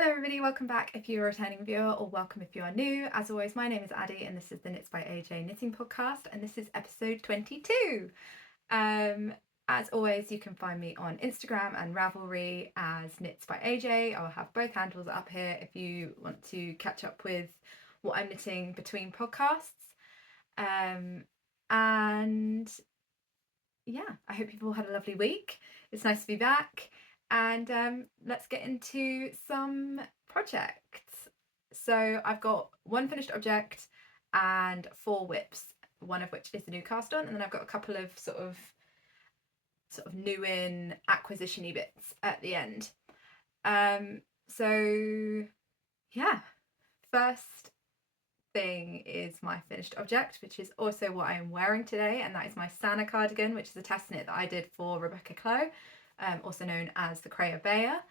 Hello everybody, welcome back if you're a returning viewer, or welcome if you are new. As always, my name is Addie and this is the Knits by AJ knitting podcast, and this is episode 22. As always, you can find me on Instagram and Ravelry as Knits by AJ. I'll have both handles up here if you want to catch up with what I'm knitting between podcasts. And yeah, I hope you've all had a lovely week. It's nice to be back. And let's get into some projects. So I've got one finished object and 4 whips, one of which is the new cast on, and then I've got a couple of sort of new in acquisition-y bits at the end. So yeah, first thing is my finished object, which is also what I am wearing today, and that is my Sanna cardigan, which is a test knit that I did for Rebecca CLOW. Also known as the Curio Socks,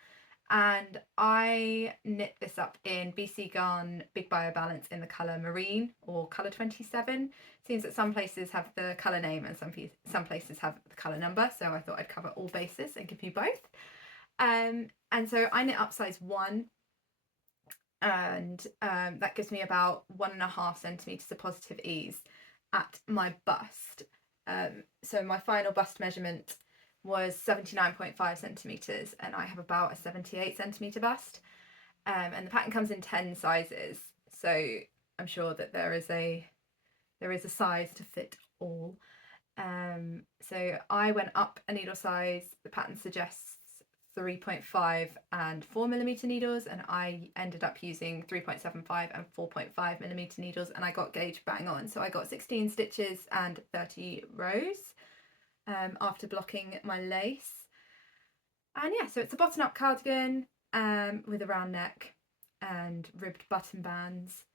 and I knit this up in BC Garn Big Bio Balance in the colour Marine, or colour 27. Seems that some places have the colour name and some places have the colour number, so I thought I'd cover all bases and give you both. And so I knit up size 1, and that gives me about 1.5 centimetres of positive ease at my bust. So my final bust measurement was 79.5 centimetres, and I have about a 78 centimetre bust. And the pattern comes in 10 sizes, so I'm sure that there is a size to fit all. So I went up a needle size. The pattern suggests 3.5 and 4mm needles, and I ended up using 3.75 and 4.5mm needles, and I got gauge bang on. So I got 16 stitches and 30 rows. After blocking my lace. And yeah, so it's a button up cardigan with a round neck and ribbed button bands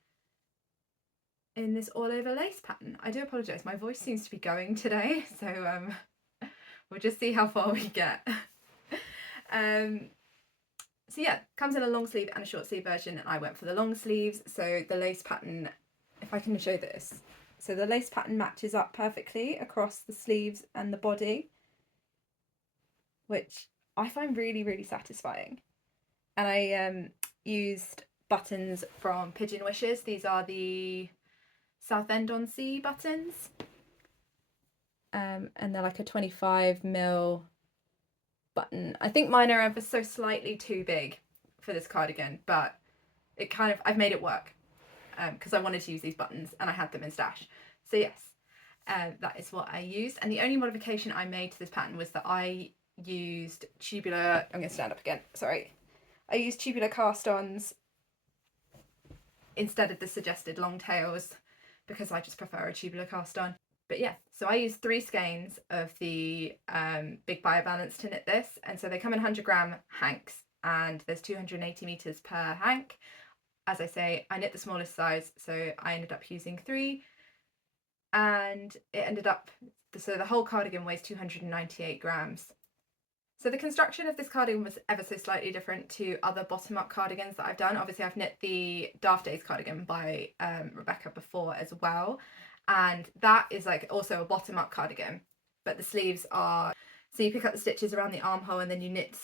in this all over lace pattern. I do apologise, my voice seems to be going today, so we'll just see how far we get. So yeah, comes in a long sleeve and a short sleeve version, and I went for the long sleeves. So the lace pattern, if I can show this, so the lace pattern matches up perfectly across the sleeves and the body, which I find really, really satisfying. And I used buttons from Pigeon Wishes. These are the Southend on Sea buttons. And they're like a 25mm button. I think mine are ever so slightly too big for this cardigan, but it kind of, I've made it work because I wanted to use these buttons and I had them in stash. So yes, that is what I used. And the only modification I made to this pattern was that I used tubular, I'm going to stand up again, sorry. I used tubular cast-ons instead of the suggested long tails because I just prefer a tubular cast-on. But yeah, so I used 3 skeins of the Big Bio Balance to knit this, and so they come in 100g hanks, and there's 280 meters per hank. As I say, I knit the smallest size, so I ended up using 3, and it ended up, so the whole cardigan weighs 298 grams. So the construction of this cardigan was ever so slightly different to other bottom-up cardigans that I've done. Obviously, I've knit the Daft Days cardigan by Rebecca before as well, and that is like also a bottom-up cardigan, but the sleeves are, so you pick up the stitches around the armhole and then you knit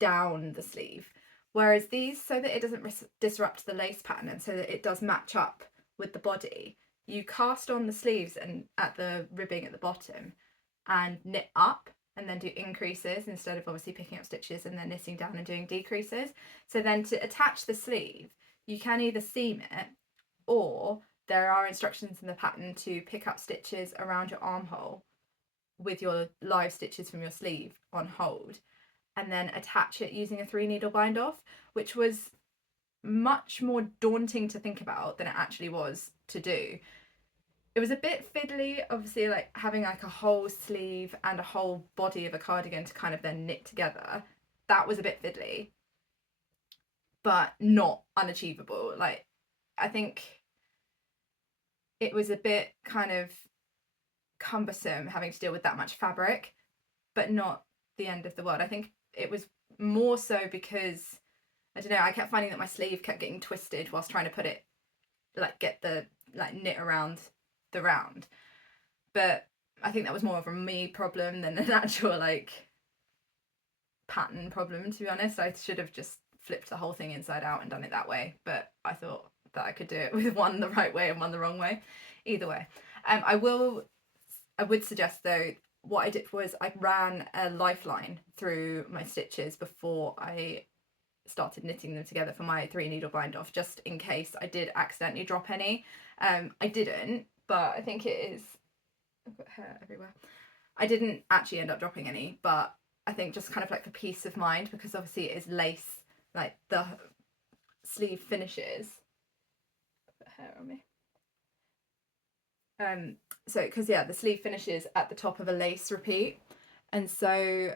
down the sleeve. Whereas these, so that it doesn't disrupt the lace pattern and so that it does match up with the body, you cast on the sleeves and at the ribbing at the bottom and knit up and then do increases instead of obviously picking up stitches and then knitting down and doing decreases. So then to attach the sleeve, you can either seam it, or there are instructions in the pattern to pick up stitches around your armhole with your live stitches from your sleeve on hold, and then attach it using a 3 needle bind off, which was much more daunting to think about than it actually was to do. It was a bit fiddly, obviously, like having like a whole sleeve and a whole body of a cardigan to kind of then knit together. That was a bit fiddly, but not unachievable. Like, I think it was a bit kind of cumbersome having to deal with that much fabric, but not the end of the world. I think it was more so because, I don't know, I kept finding that my sleeve kept getting twisted whilst trying to put it, like get the like knit around the round. But I think that was more of a me problem than an actual like pattern problem, to be honest. I should have just flipped the whole thing inside out and done it that way, but I thought that I could do it with one the right way and one the wrong way. Either way. I would suggest though, what I did was I ran a lifeline through my stitches before I started knitting them together for my 3 needle bind off, just in case I did accidentally drop any. I didn't, but I think it is, I've got hair everywhere. I didn't actually end up dropping any, but I think just kind of like for peace of mind, because obviously it is lace, like the sleeve finishes. Put hair on me. So because yeah, the sleeve finishes at the top of a lace repeat, and so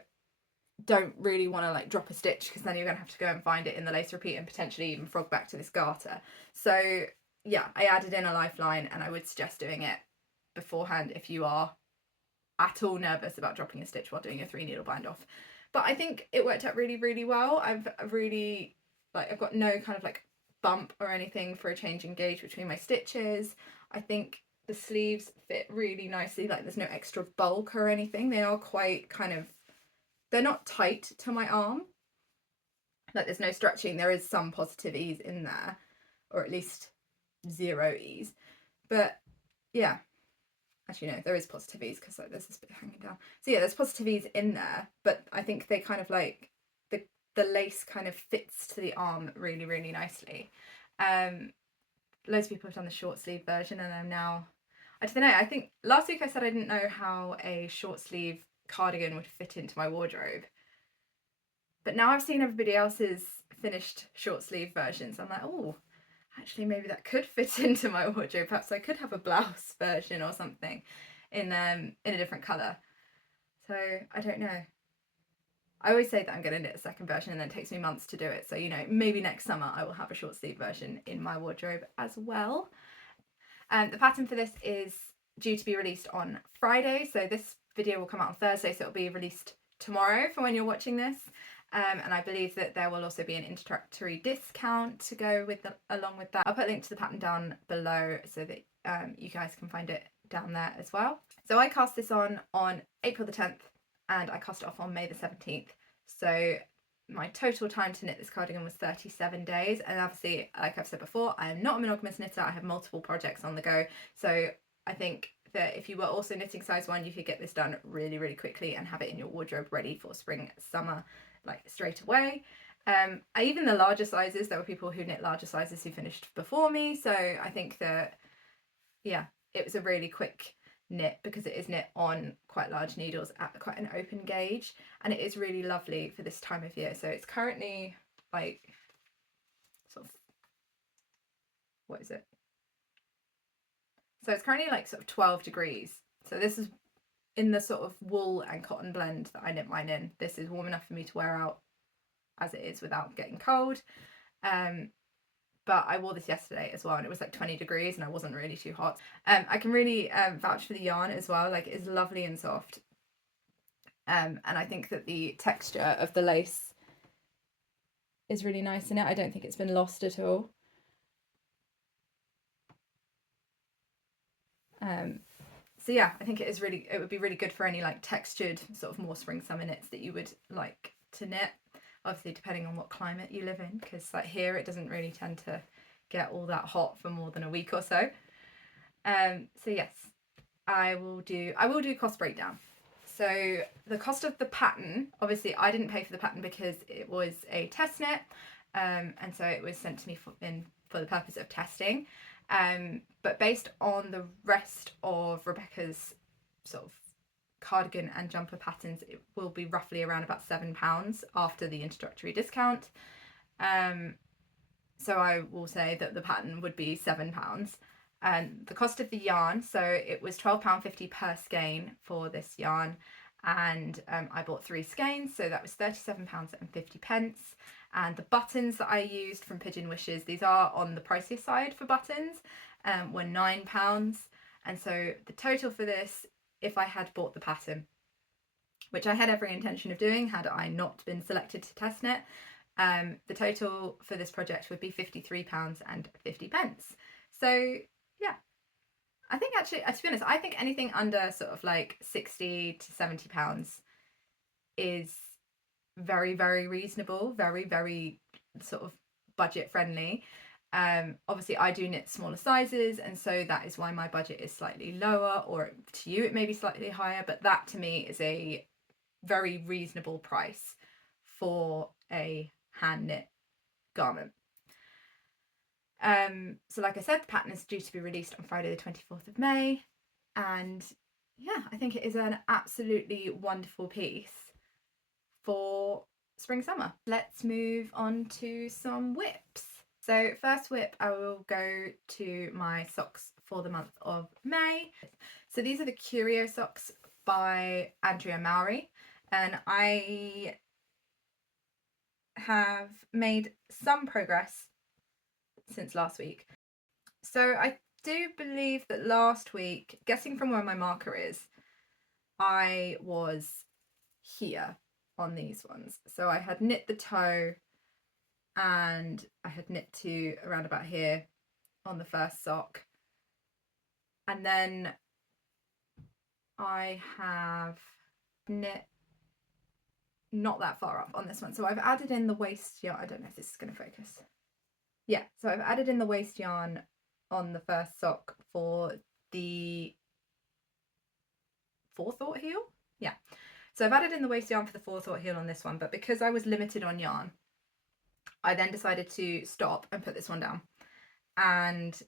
don't really want to like drop a stitch, because then you're gonna have to go and find it in the lace repeat and potentially even frog back to this garter. So yeah, I added in a lifeline, and I would suggest doing it beforehand if you are at all nervous about dropping a stitch while doing a 3 needle bind off. But I think it worked out really, really well. I've got no kind of like bump or anything for a change in gauge between my stitches. I think the sleeves fit really nicely, like there's no extra bulk or anything. They are quite kind of, they're not tight to my arm, like there's no stretching. There is some positive ease in there, or at least 0 ease, but yeah, actually no, there is positive ease because like there's this bit hanging down. So yeah, there's positive ease in there, but I think they kind of like the lace kind of fits to the arm really, really nicely. Loads of people have done the short sleeve version, and I'm now, I don't know, I think last week I said I didn't know how a short sleeve cardigan would fit into my wardrobe, but now I've seen everybody else's finished short sleeve versions. I'm like, oh, actually maybe that could fit into my wardrobe. Perhaps I could have a blouse version or something in a different colour. So I don't know. I always say that I'm going to knit a second version, and then it takes me months to do it. So, you know, maybe next summer I will have a short sleeve version in my wardrobe as well. The pattern for this is due to be released on Friday. So this video will come out on Thursday, so it'll be released tomorrow for when you're watching this. And I believe that there will also be an introductory discount to go with along with that. I'll put a link to the pattern down below so that you guys can find it down there as well. So I cast this on April the 10th, and I cast it off on May the 17th. So my total time to knit this cardigan was 37 days. And obviously, like I've said before, I am not a monogamous knitter. I have multiple projects on the go. So I think that if you were also knitting size 1, you could get this done really, really quickly and have it in your wardrobe ready for spring, summer, like straight away. Even the larger sizes, there were people who knit larger sizes who finished before me. So I think that, yeah, it was a really quick knit because it is knit on quite large needles at quite an open gauge, and it is really lovely for this time of year. So it's currently like sort of, what is it? So it's currently like sort of 12 degrees. So this is in the sort of wool and cotton blend that I knit mine in. This is warm enough for me to wear out as it is without getting cold. But I wore this yesterday as well, and it was like 20 degrees and I wasn't really too hot. I can really vouch for the yarn as well. Like, it's lovely and soft. And I think that the texture of the lace is really nice in it. I don't think it's been lost at all. So yeah, I think it would be really good for any like textured sort of more spring summer knits that you would like to knit. Obviously depending on what climate you live in, because like here it doesn't really tend to get all that hot for more than a week or so. So yes, I will do cost breakdown. So the cost of the pattern, obviously I didn't pay for the pattern because it was a test knit, and so it was sent to me for the purpose of testing. But based on the rest of Rebecca's sort of cardigan and jumper patterns, it will be roughly around about £7 after the introductory discount. So I will say that the pattern would be £7. And the cost of the yarn, so it was £12.50 per skein for this yarn, and I bought 3 skeins, so that was £37.50. And the buttons that I used from Pigeon Wishes, these are on the pricier side for buttons, were £9. And so the total for this, if I had bought the pattern, which I had every intention of doing had I not been selected to test knit, the total for this project would be £53.50. So yeah, I think actually, to be honest, I think anything under sort of like £60 to £70 is very, very reasonable, very, very sort of budget friendly. Obviously I do knit smaller sizes, and so that is why my budget is slightly lower, or to you it may be slightly higher, but that to me is a very reasonable price for a hand knit garment. So like I said, the pattern is due to be released on Friday the 24th of May, and yeah, I think it is an absolutely wonderful piece for spring summer. Let's move on to some whips. So first whip, I will go to my socks for the month of May. So these are the Curio Socks by Andrea Mowry, and I have made some progress since last week. So I do believe that last week, guessing from where my marker is, I was here on these ones. So I had knit the toe and I had knit to around about here on the first sock, and then I have knit not that far up on this one. So I've added in the waist yarn. I don't know if this is going to focus. Yeah, so I've added in the waist yarn on the first sock for the forethought heel. Yeah, so I've added in the waist yarn for the forethought heel on this one, but because I was limited on yarn, I then decided to stop and put this one down, and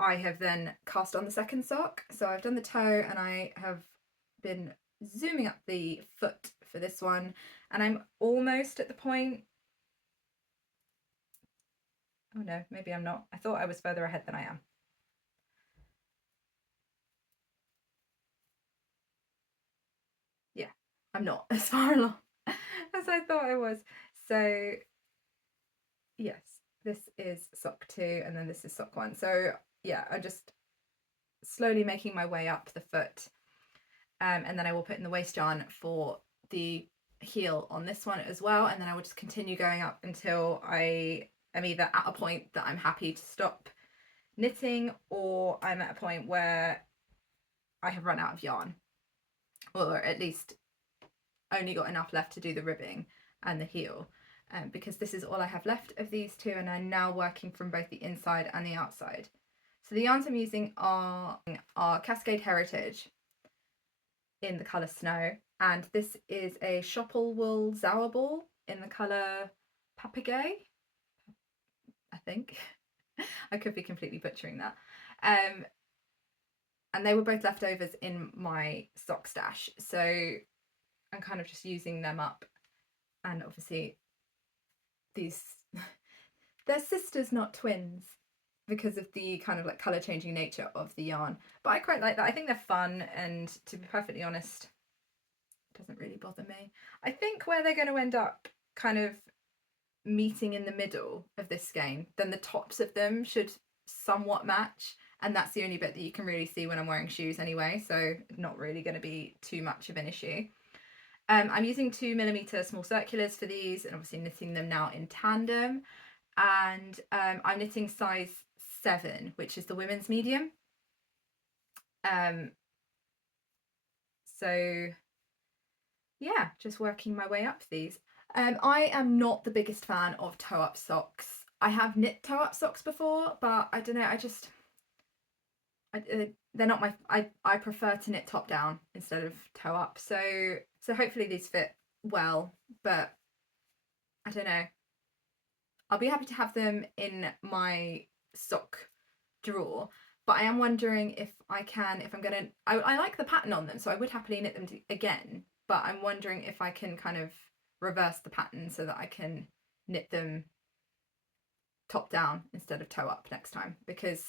I have then cast on the second sock. So I've done the toe and I have been zooming up the foot for this one, and I'm almost at the point. Oh no, maybe I'm not. I thought I was further ahead than I am. Yeah, I'm not as far along as I thought I was. So yes, this is sock 2 and then this is sock 1. So yeah, I'm just slowly making my way up the foot, and then I will put in the waist yarn for the heel on this one as well, and then I will just continue going up until I am either at a point that I'm happy to stop knitting, or I'm at a point where I have run out of yarn, or at least only got enough left to do the ribbing and the heel, because this is all I have left of these two, and I'm now working from both the inside and the outside. So the yarns I'm using are Cascade Heritage in the colour Snow, and this is a Shopple Wool Zower Ball in the colour Papagay, I think. I could be completely butchering that. And they were both leftovers in my sock stash, so I'm kind of just using them up. And obviously these, they're sisters, not twins, because of the kind of like colour changing nature of the yarn. But I quite like that. I think they're fun, and to be perfectly honest, it doesn't really bother me. I think where they're going to end up kind of meeting in the middle of this skein, then the tops of them should somewhat match, and that's the only bit that you can really see when I'm wearing shoes anyway, so not really going to be too much of an issue. I'm using 2mm small circulars for these, and obviously knitting them now in tandem, and I'm knitting size 7, which is the women's medium. So yeah, just working my way up these. I am not the biggest fan of toe-up socks. I have knit toe-up socks before, but I don't know, they're not my, I prefer to knit top down instead of toe up. So hopefully these fit well, but I don't know. I'll be happy to have them in my sock drawer, but I am wondering if I can, if I'm gonna, I like the pattern on them, so I would happily knit them again, but I'm wondering if I can kind of reverse the pattern so that I can knit them top down instead of toe up next time, because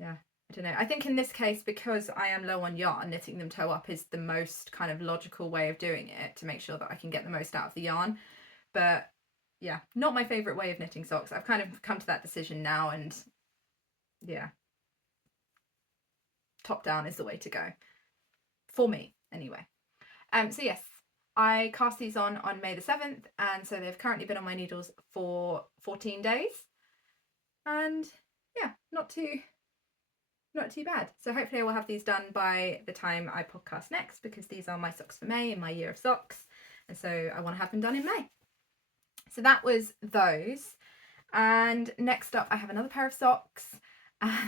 yeah, I don't know. I think in this case, because I am low on yarn, knitting them toe up is the most kind of logical way of doing it to make sure that I can get the most out of the yarn. But yeah, not my favourite way of knitting socks. I've kind of come to that decision now, and yeah, top down is the way to go. For me, anyway. So yes, I cast these on May the 7th, and so they've currently been on my needles for 14 days. And yeah, not too bad. So hopefully I will have these done by the time I podcast next, because these are my socks for May in my year of socks, and so I want to have them done in May. So that was those. And next up, I have another pair of socks.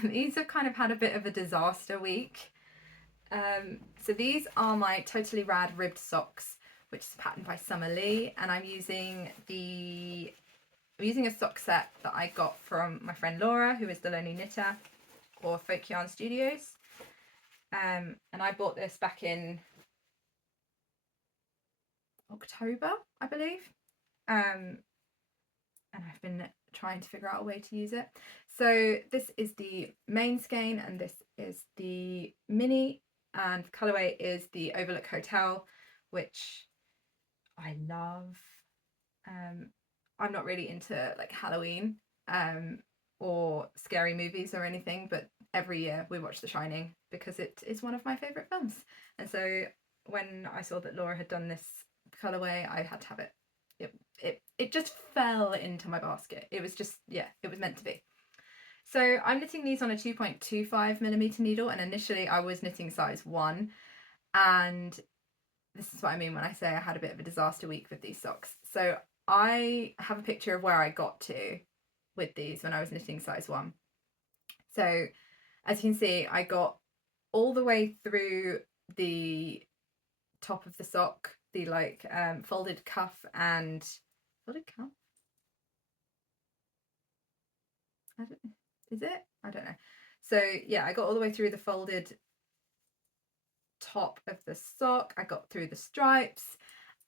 These have kind of had a bit of a disaster week. So these are my Totally Rad ribbed socks, which is patterned by Summer Lee, and I'm using a sock set that I got from my friend Laura, who is the Lonely Knitter, or Folk Yarn Studios. And I bought this back in October, I believe. And I've been trying to figure out a way to use it. So this is the main skein, and this is the mini, and the colourway is the Overlook Hotel, which I love. I'm not really into like Halloween or scary movies or anything, but every year we watch The Shining because it is one of my favourite films. And so when I saw that Laura had done this colourway, I had to have it. It just fell into my basket. It was just, yeah, it was meant to be. So I'm knitting these on a 2.25mm needle, and initially I was knitting size 1, and this is what I mean when I say I had a bit of a disaster week with these socks. So I have a picture of where I got to with these when I was knitting size 1. So as you can see, I got all the way through the top of the sock, the like folded cuff and folded cuff. Is it? I don't know. So yeah, I got all the way through the folded top of the sock. I got through the stripes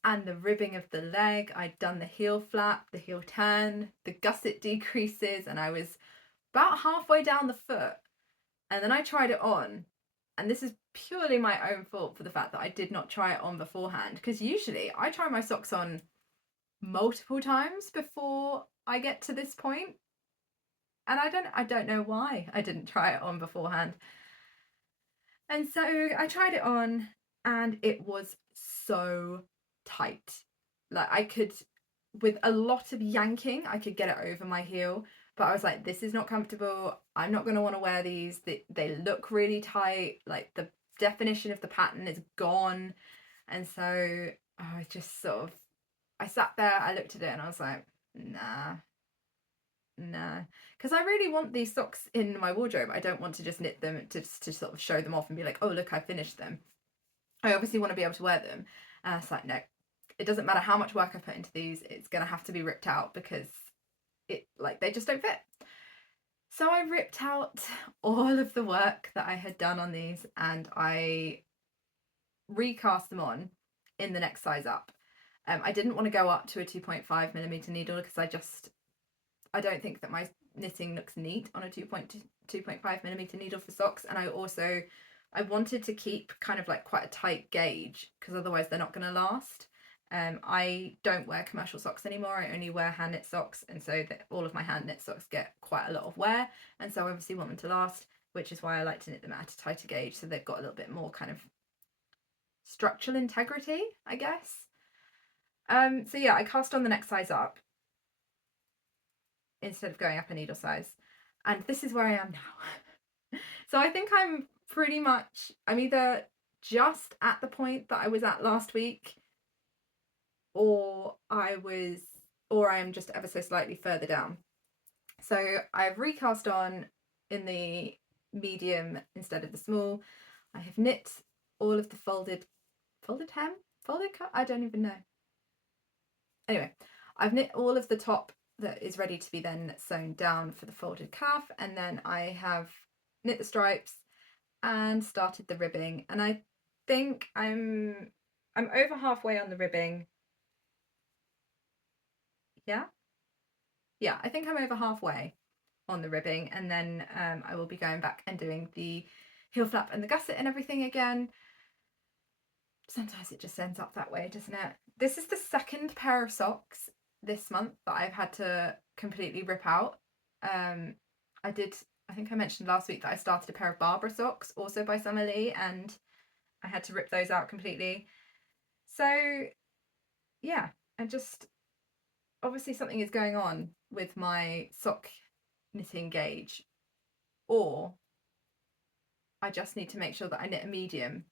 and the ribbing of the leg. I'd done the heel flap, the heel turn, the gusset decreases, and I was about halfway down the foot. And then I tried it on, and this is purely my own fault for the fact that I did not try it on beforehand, because usually I try my socks on multiple times before I get to this point. And I don't know why I didn't try it on beforehand. And so I tried it on, and it was so tight. Like I could, with a lot of yanking, I could get it over my heel. But I was like, this is not comfortable. I'm not going to want to wear these. They look really tight. Like the definition of the pattern is gone. And so I just sort of, I sat there, I looked at it, and I was like, nah, because I really want these socks in my wardrobe. I don't want to just knit them to sort of show them off and be like, oh look, I finished them. I obviously want to be able to wear them. And it's like, no, it doesn't matter how much work I put into these, it's gonna have to be ripped out because they just don't fit. So I ripped out all of the work that I had done on these, and I recast them on in the next size up. I didn't want to go up to a 2.5mm needle because I don't think that my knitting looks neat on a 2.5mm needle for socks. And I wanted to keep kind of like quite a tight gauge because otherwise they're not going to last. I don't wear commercial socks anymore. I only wear hand knit socks, and so all of my hand knit socks get quite a lot of wear, and so I obviously want them to last, which is why I like to knit them at a tighter gauge so they've got a little bit more kind of structural integrity, I guess. So yeah, I cast on the next size up instead of going up a needle size, and this is where I am now. So I think I'm either just at the point that I was at last week, or I am just ever so slightly further down. So I've recast on in the medium instead of the small. I have knit all of the folded hem, folded cut, I don't even know. Anyway, I've knit all of the top that is ready to be then sewn down for the folded cuff, and then I have knit the stripes and started the ribbing, and I think I'm over halfway on the ribbing. Yeah, I think I'm over halfway on the ribbing, and then I will be going back and doing the heel flap and the gusset and everything again. Sometimes it just ends up that way, doesn't it? This is the second pair of socks this month that I've had to completely rip out. I think I mentioned last week that I started a pair of Barbara socks, also by Summer Lee, and I had to rip those out completely. So yeah, and just obviously something is going on with my sock knitting gauge, or I just need to make sure that I knit a medium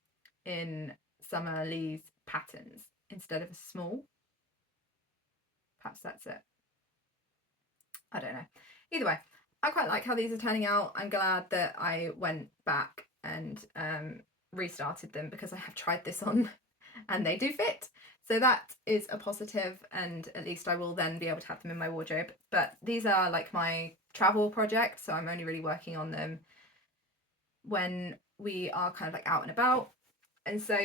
in Summer Lee's patterns instead of a small. Perhaps that's it. I don't know. Either way, I quite like how these are turning out. I'm glad that I went back and restarted them because I have tried this on and they do fit. So that is a positive, and at least I will then be able to have them in my wardrobe. But these are like my travel project, so I'm only really working on them when we are kind of like out and about. And so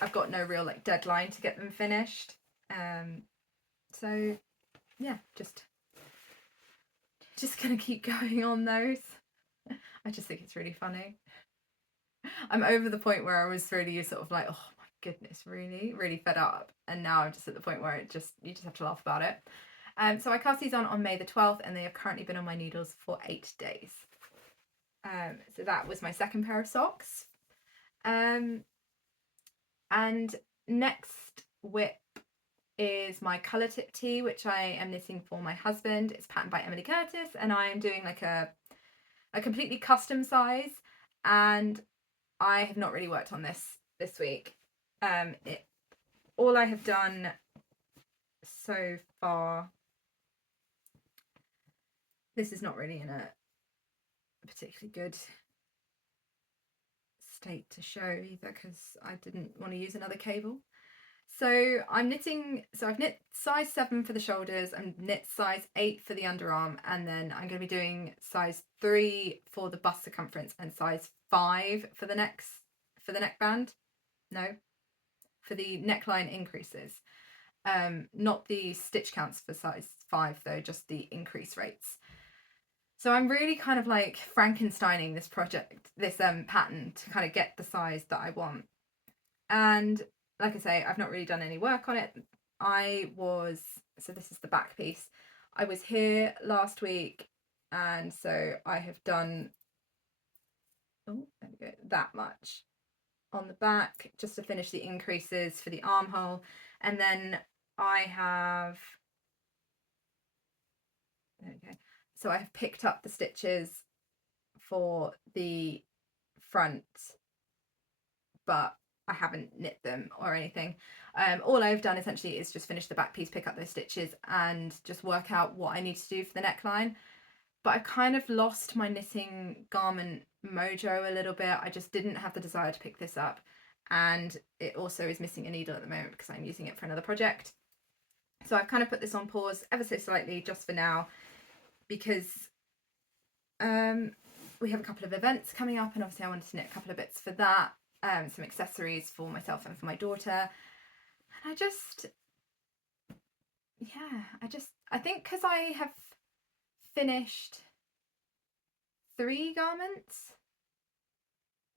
I've got no real like deadline to get them finished. So yeah, just gonna keep going on those. I just think it's really funny. I'm over the point where I was really sort of like, oh my goodness, really fed up, and now I'm just at the point where you just have to laugh about it. So I cast these on May the 12th, and they have currently been on my needles for 8 days. So that was my second pair of socks. And next whip is my colour tip tee, which I am knitting for my husband. It's patterned by Emily Curtis, and I am doing like a completely custom size, and I have not really worked on this week. All I have done so far, this is not really in a particularly good state to show either because I didn't want to use another cable. So I'm knitting, so I've knit size 7 for the shoulders and knit size 8 for the underarm, and then I'm going to be doing size 3 for the bust circumference and size 5 for the neckband. No, for the neckline increases. Not the stitch counts for size 5 though, just the increase rates. So I'm really kind of like Frankensteining this project, this pattern to kind of get the size that I want. And like I say, I've not really done any work on it. So this is the back piece. I was here last week, and so I have done, oh, there we go, that much on the back just to finish the increases for the armhole. And then I have, there we go. So I have picked up the stitches for the front, but I haven't knit them or anything. All I've done essentially is just finish the back piece, pick up those stitches, and just work out what I need to do for the neckline. But I've kind of lost my knitting garment mojo a little bit. I just didn't have the desire to pick this up, and it also is missing a needle at the moment because I'm using it for another project. So I've kind of put this on pause ever so slightly just for now, because we have a couple of events coming up, and obviously I wanted to knit a couple of bits for that, some accessories for myself and for my daughter. And I think because I have finished 3 garments,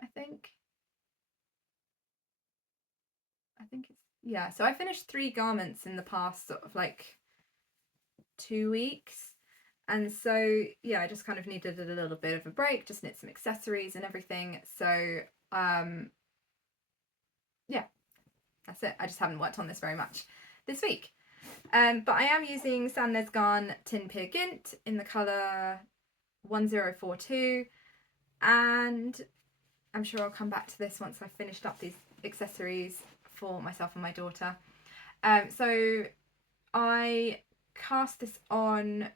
I think it's, yeah, so I finished 3 garments in the past sort of like 2 weeks. And so yeah, I just kind of needed a little bit of a break, just knit some accessories and everything. So yeah, that's it. I just haven't worked on this very much this week. But I am using Sanna's Garn Tin Peer Gint in the colour 1042, and I'm sure I'll come back to this once I've finished up these accessories for myself and my daughter. So I cast this on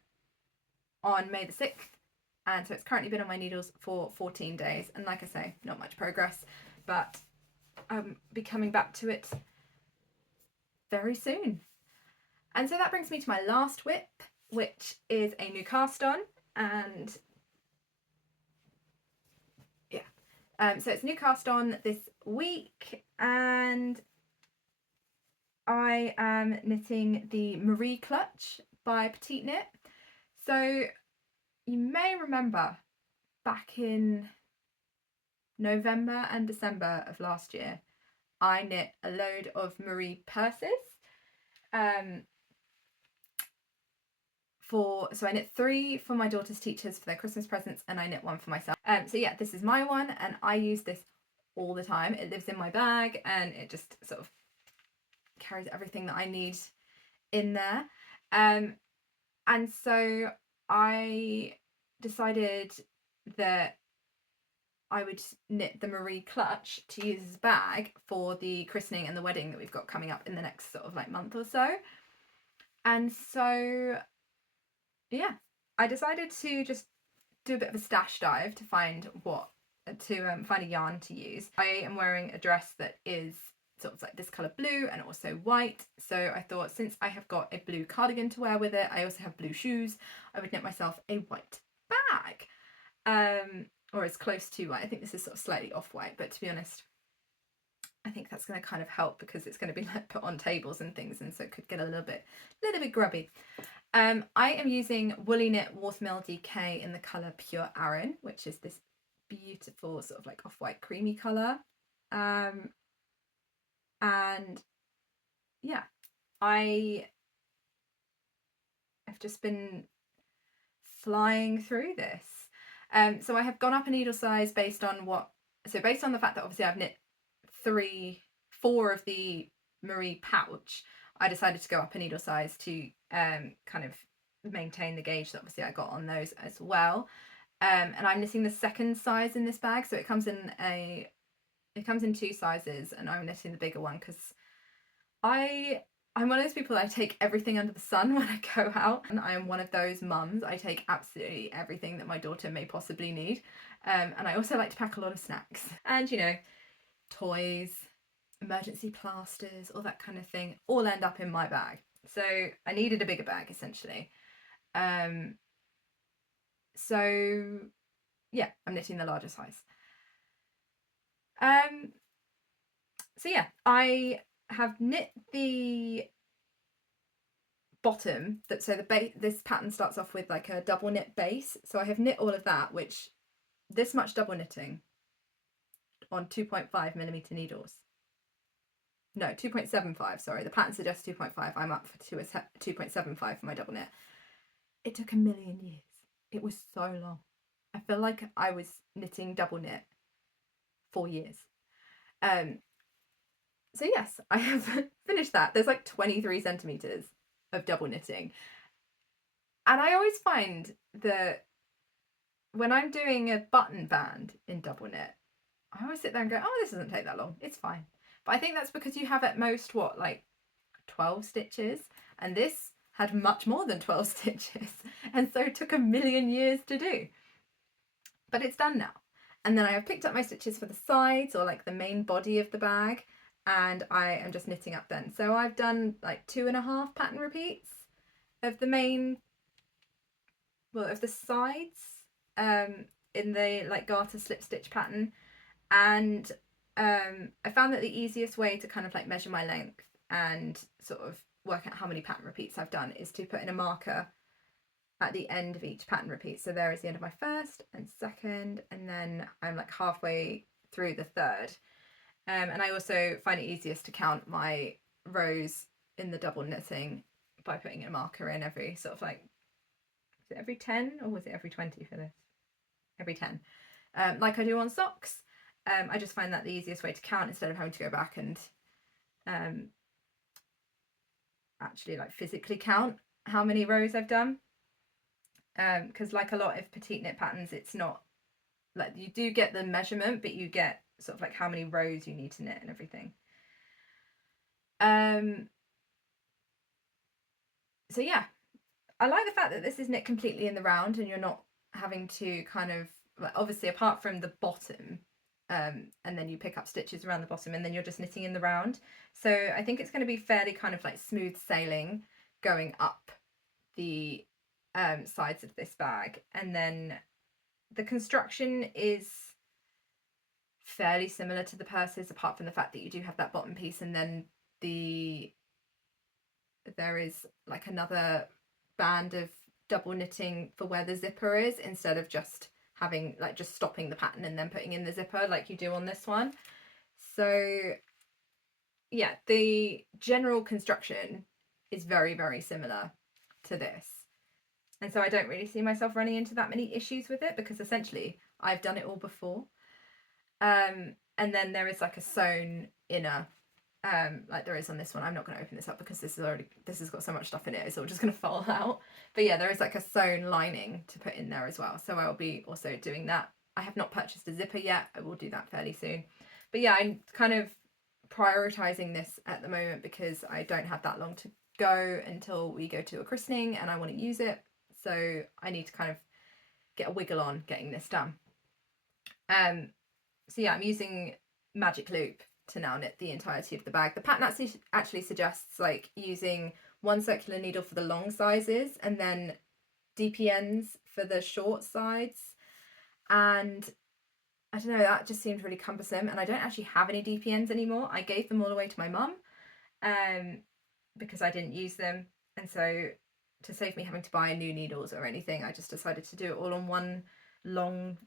May the 6th, and so it's currently been on my needles for 14 days, and like I say, not much progress, but I'll be coming back to it very soon. And so that brings me to my last whip, which is a new cast on, and yeah, so it's new cast on this week, and I am knitting the Mowry clutch by Petite Knit. So you may remember back in November and December of last year, I knit a load of Mowry purses. So I knit 3 for my daughter's teachers for their Christmas presents, and I knit 1 for myself. So yeah, this is my one, and I use this all the time. It lives in my bag, and it just sort of carries everything that I need in there. And so I decided that I would knit the Mowry clutch to use as a bag for the christening and the wedding that we've got coming up in the next sort of like month or so. And so, yeah, I decided to just do a bit of a stash dive to find find a yarn to use. I am wearing a dress that is sort of like this colour blue and also white. So I thought, since I have got a blue cardigan to wear with it, I also have blue shoes, I would knit myself a white bag. Or as close to white. I think this is sort of slightly off white, but to be honest, I think that's going to kind of help because it's going to be like put on tables and things, and so it could get a little bit grubby. I am using Woolly Knit Watermill DK in the colour Pure Aran, which is this beautiful sort of like off-white creamy colour. And yeah, I have just been flying through this. So I have gone up a needle size based on based on the fact that obviously I've knit 4 of the Marie pouch, I decided to go up a needle size to kind of maintain the gauge that obviously I got on those as well. And I'm knitting the second size in this bag, so it comes in 2 sizes, and I'm knitting the bigger one because I'm one of those people that I take everything under the sun when I go out, and I am one of those mums. I take absolutely everything that my daughter may possibly need. And I also like to pack a lot of snacks and, toys, emergency plasters, all that kind of thing, all end up in my bag. So I needed a bigger bag essentially. So yeah, I'm knitting the larger size. So yeah, I have knit the bottom this pattern starts off with like a double knit base, so I have knit all of that, which this much double knitting on 2.5mm needles. No, 2.75, sorry, the pattern suggests 2.5. I'm up to 2.75 for my double knit. It took a million years. It was so long. I feel like I was knitting double knit for years. So yes, I have finished that. There's like 23 centimeters of double knitting. And I always find that when I'm doing a button band in double knit, I always sit there and go, oh, this doesn't take that long. It's fine. But I think that's because you have at most, like 12 stitches. And this had much more than 12 stitches. And so it took a million years to do. But it's done now. And then I have picked up my stitches for the sides, or like the main body of the bag, and I am just knitting up then. So I've done like 2.5 pattern repeats of the of the sides in the like garter slip stitch pattern. And I found that the easiest way to kind of like measure my length and sort of work out how many pattern repeats I've done is to put in a marker at the end of each pattern repeat. So there is the end of my first and second, and then I'm like halfway through the third. And I also find it easiest to count my rows in the double knitting by putting a marker in every sort of like, was it every 10 or was it every 20 for this? Every 10. Like I do on socks. I just find that the easiest way to count instead of having to go back and actually like physically count how many rows I've done. Because like a lot of petite knit patterns, it's not like you do get the measurement, but you get sort of like how many rows you need to knit and everything. So yeah, I like the fact that this is knit completely in the round and you're not having to kind of, obviously apart from the bottom, and then you pick up stitches around the bottom and then you're just knitting in the round. So I think it's going to be fairly kind of like smooth sailing going up the sides of this bag. And then the construction is fairly similar to the purses, apart from the fact that you do have that bottom piece, and then there is like another band of double knitting for where the zipper is, instead of just having like just stopping the pattern and then putting in the zipper like you do on this one. So yeah, the general construction is very, very similar to this. And so I don't really see myself running into that many issues with it, because essentially I've done it all before. And then there is like a sewn inner, like there is on this one. I'm not going to open this up because this has got so much stuff in it, it's all just going to fall out. But yeah, there is like a sewn lining to put in there as well. So I'll be also doing that. I have not purchased a zipper yet. I will do that fairly soon. But yeah, I'm kind of prioritizing this at the moment because I don't have that long go until we go to a christening and I want to use it. So I need to kind of get a wiggle on getting this done. So yeah, I'm using Magic Loop to now knit the entirety of the bag. The pattern actually suggests like using one circular needle for the long sizes and then DPNs for the short sides. And I don't know, that just seemed really cumbersome, and I don't actually have any DPNs anymore. I gave them all away to my mum because I didn't use them, and so to save me having to buy new needles or anything, I just decided to do it all on one long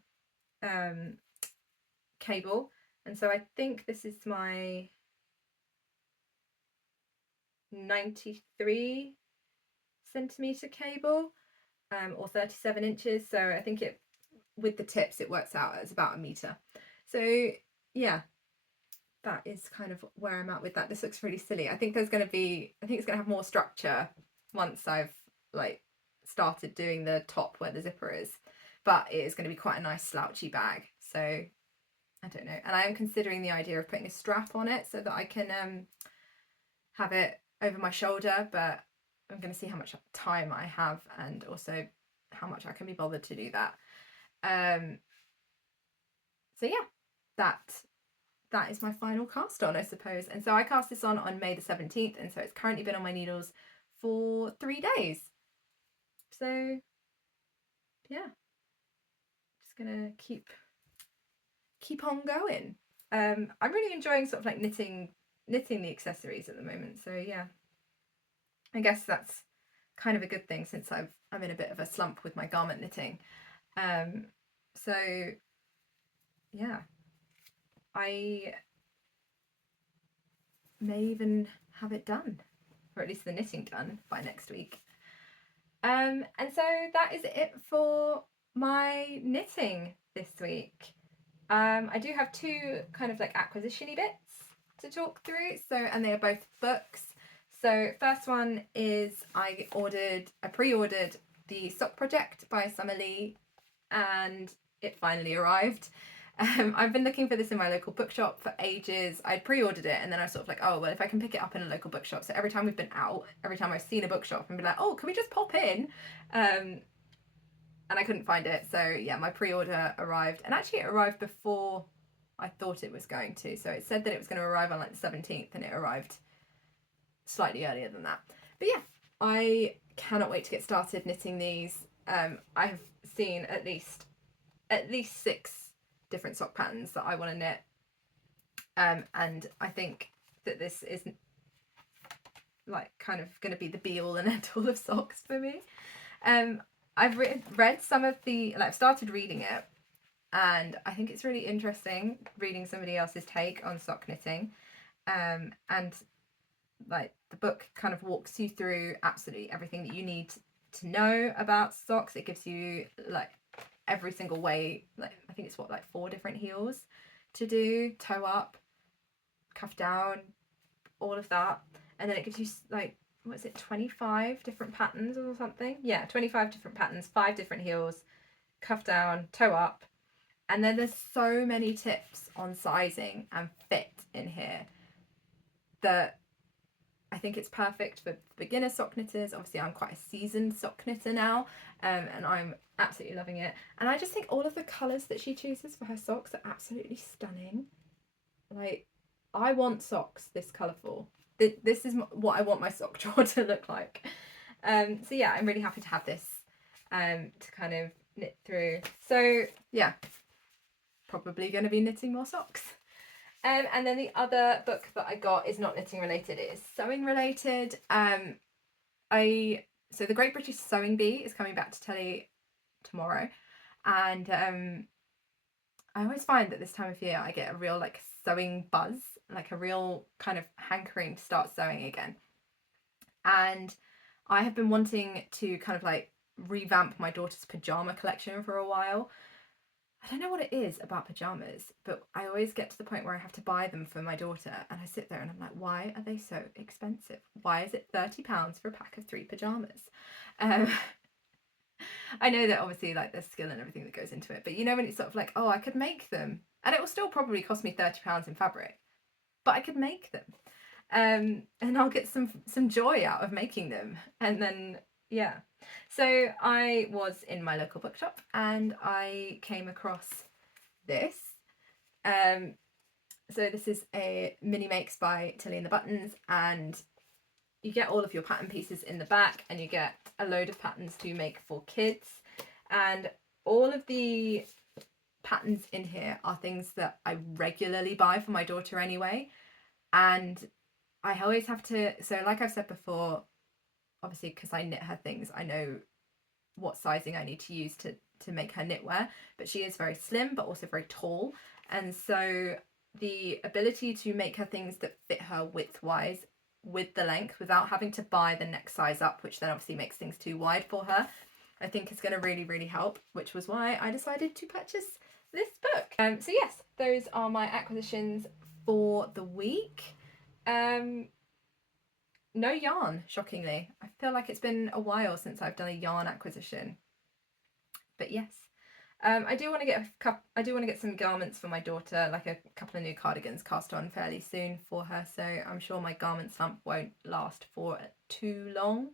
cable. And so I think this is my 93 centimeter cable, or 37 inches. So I think it, with the tips, it works out as about a meter. So yeah, that is kind of where I'm at with that. This looks really silly. I think it's going to have more structure once I've like started doing the top where the zipper is, but it is going to be quite a nice slouchy bag. So I don't know. And I am considering the idea of putting a strap on it so that I can have it over my shoulder, but I'm going to see how much time I have and also how much I can be bothered to do that. So yeah, that is my final cast on, I suppose. And so I cast this on May the 17th, and so it's currently been on my needles for 3 days. So yeah, just gonna keep on going. I'm really enjoying sort of like knitting the accessories at the moment. So yeah, I guess that's kind of a good thing since I'm in a bit of a slump with my garment knitting. So yeah, I may even have it done, or at least the knitting done, by next week. And so that is it for my knitting this week. I do have two kind of like acquisition-y bits to talk through. So, and they are both books. So first one is I pre-ordered the Sock Project by Summer Lee, and it finally arrived. I've been looking for this in my local bookshop for ages. I'd pre-ordered it, and then I was sort of like, oh, well, if I can pick it up in a local bookshop. So every time we've been out, every time I've seen a bookshop, and be like, oh, can we just pop in? And I couldn't find it. So yeah, my pre-order arrived, and actually it arrived before I thought it was going to. So it said that it was going to arrive on like the 17th, and it arrived slightly earlier than that. But yeah, I cannot wait to get started knitting these. I have seen at least 6 different sock patterns that I want to knit, and I think that this is like kind of going to be the be all and end all of socks for me. I've read some of the, like, I've started reading it, and I think it's really interesting reading somebody else's take on sock knitting, and like the book kind of walks you through absolutely everything that you need to know about socks. It gives you like every single way, like I think it's like 4 different heels to do: toe up, cuff down, all of that. And then it gives you like, what is it, 25 different patterns or something? Yeah, 25 different patterns, 5 different heels, cuff down, toe up. And then there's so many tips on sizing and fit in here that I think it's perfect for beginner sock knitters. Obviously, I'm quite a seasoned sock knitter now, and I'm absolutely loving it. And I just think all of the colours that she chooses for her socks are absolutely stunning. Like, I want socks this colourful. This is what I want my sock drawer to look like. So yeah, I'm really happy to have this to kind of knit through. So yeah, probably going to be knitting more socks. And then the other book that I got is not knitting related, it is sewing related. So the Great British Sewing Bee is coming back to telly tomorrow, and I always find that this time of year I get a real like sewing buzz, like a real kind of hankering to start sewing again. And I have been wanting to kind of like revamp my daughter's pajama collection for a while. I don't know what it is about pajamas, but I always get to the point where I have to buy them for my daughter, and I sit there and I'm like, why are they so expensive? Why is it £30 for a pack of 3 pajamas? I know that obviously like there's skill and everything that goes into it, but you know when it's sort of like, oh, I could make them, and it will still probably cost me £30 in fabric, but I could make them. and I'll get some joy out of making them. And then yeah, so I was in my local bookshop and I came across this. So this is a mini makes by Tilly and the Buttons, and you get all of your pattern pieces in the back, and you get a load of patterns to make for kids. And all of the patterns in here are things that I regularly buy for my daughter anyway. And I always have to, so like I've said before, obviously because I knit her things, I know what sizing I need to use to make her knitwear, but she is very slim but also very tall, and so the ability to make her things that fit her width-wise with the length without having to buy the next size up, which then obviously makes things too wide for her, I think is going to really help, which was why I decided to purchase this book. So yes, those are my acquisitions for the week. No yarn, shockingly. I feel like it's been a while since I've done a yarn acquisition. But yes, I do want to get some garments for my daughter, like a couple of new cardigans cast on fairly soon for her. So I'm sure my garment slump won't last for too long.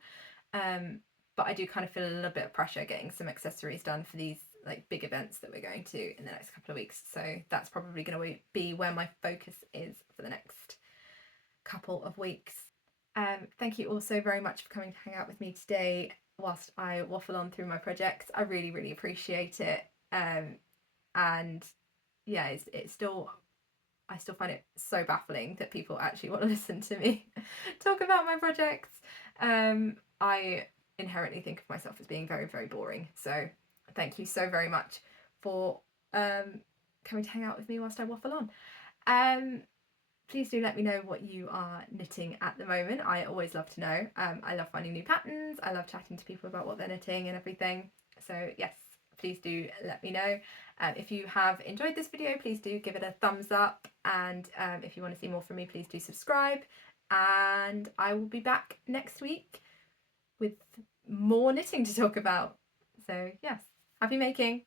But I do kind of feel a little bit of pressure getting some accessories done for these like big events that we're going to in the next couple of weeks. So that's probably going to be where my focus is for the next couple of weeks. Thank you all so very much for coming to hang out with me today whilst I waffle on through my projects. I really appreciate it. And yeah, it's still, I still find it so baffling that people actually want to listen to me talk about my projects. I inherently think of myself as being very boring. So thank you so very much for coming to hang out with me whilst I waffle on. Please do let me know what you are knitting at the moment. I always love to know. I love finding new patterns. I love chatting to people about what they're knitting and everything. So yes, please do let me know. If you have enjoyed this video, please do give it a thumbs up. And if you want to see more from me, please do subscribe. And I will be back next week with more knitting to talk about. So yes, happy making.